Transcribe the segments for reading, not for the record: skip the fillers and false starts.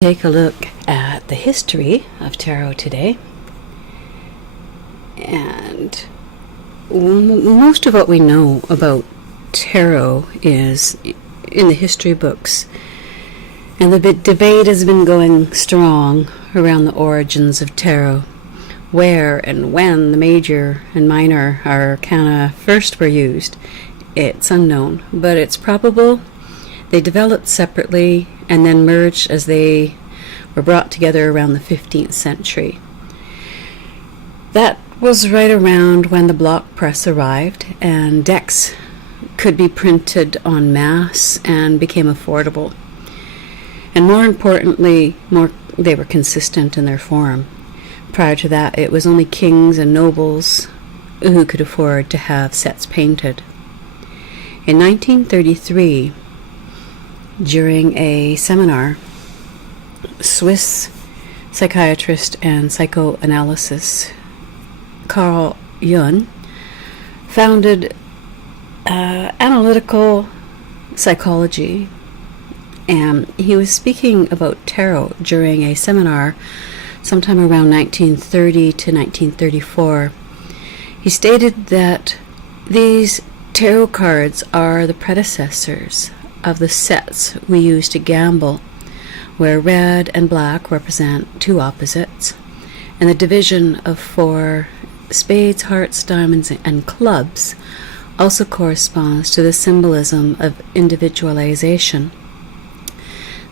Take a look at the history of tarot today, and most of what we know about tarot is in the history books, and the debate has been going strong around the origins of tarot, where and when the major and minor arcana first were used. It's unknown, but it's probable they developed separately and then merged as they were brought together around the 15th century. That was right around when the block press arrived and decks could be printed en masse and became affordable. And more importantly, they were consistent in their form. Prior to that, it was only kings and nobles who could afford to have sets painted. In 1933, during a seminar, Swiss psychiatrist and psychoanalyst CarlJung founded analytical psychology, and he was speaking about tarot during a seminar sometime around 1930 to 1934. He stated that these tarot cards are the predecessors of the sets we use to gamble, where red and black represent two opposites, and the division of 4 spades, hearts, diamonds, and clubs also corresponds to the symbolism of individualization.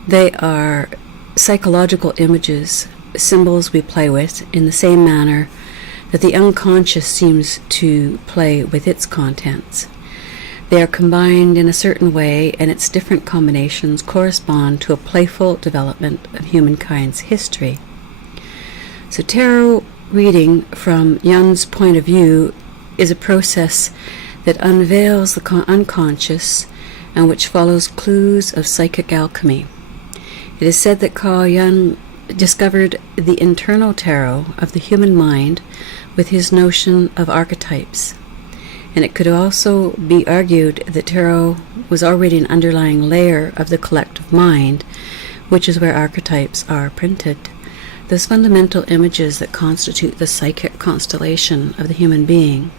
They are psychological images, symbols we play with in the same manner that the unconscious seems to play with its contents. They are combined in a certain way, and its different combinations correspond to a playful development of humankind's history. So tarot reading from Jung's point of view is a process that unveils the unconscious and which follows clues of psychic alchemy. It is said that Carl Jung discovered the internal tarot of the human mind with his notion of archetypes. And it could also be argued that tarot was already an underlying layer of the collective mind, which is where archetypes are printed, those fundamental images that constitute the psychic constellation of the human being.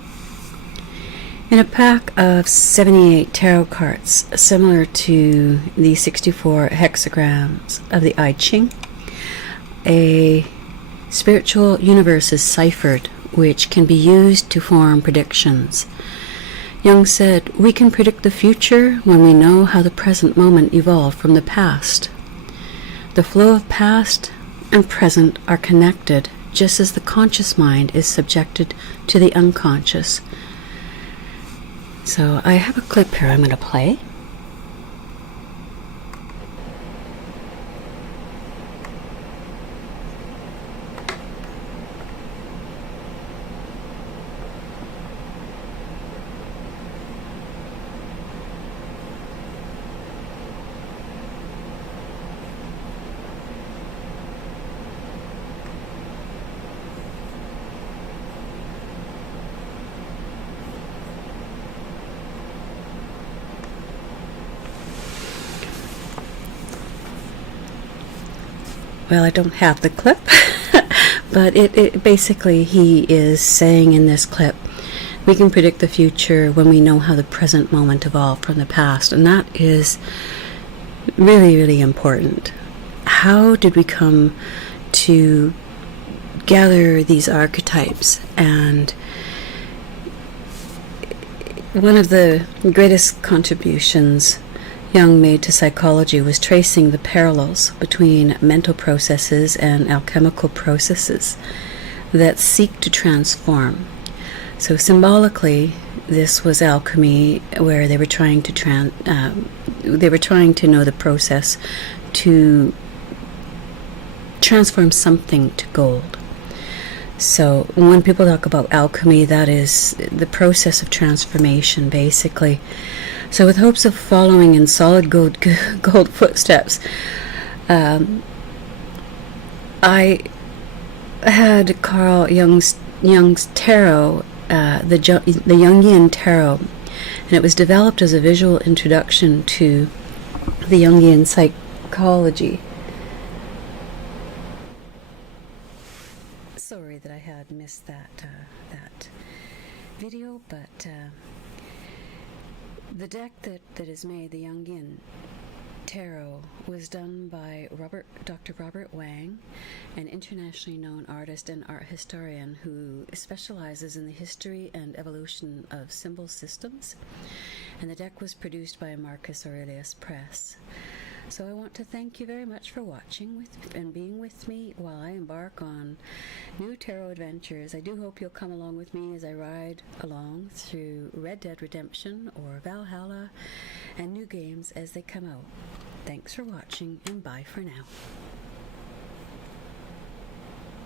In a pack of 78 tarot cards, similar to the 64 hexagrams of the I Ching, a spiritual universe is ciphered, which can be used to form predictions. Jung said, "We can predict the future when we know how the present moment evolved from the past. The flow of past and present are connected, just as the conscious mind is subjected to the unconscious." So I have a clip here I'm going to play. Well, I don't have the clip, but it basically, he is saying in this clip, we can predict the future when we know how the present moment evolved from the past, and that is really, really important. How did we come to gather these archetypes? And one of the greatest contributions Jung made to psychology was tracing the parallels between mental processes and alchemical processes that seek to transform. So symbolically, this was alchemy, where they were trying to know the process to transform something to gold. So when people talk about alchemy, that is the process of transformation, basically. So with hopes of following in solid gold footsteps, I had Carl Jung's tarot, the Jungian tarot, and it was developed as a visual introduction to the Jungian psychology. sorry that I had missed that video, but the deck that is made, the Youngin Tarot, was done by Dr. Robert Wang, an internationally known artist and art historian who specializes in the history and evolution of symbol systems. And the deck was produced by Marcus Aurelius Press. So I want to thank you very much for watching and being with me while I embark on new tarot adventures. I do hope you'll come along with me as I ride along through Red Dead Redemption or Valhalla and new games as they come out. Thanks for watching, and bye for now.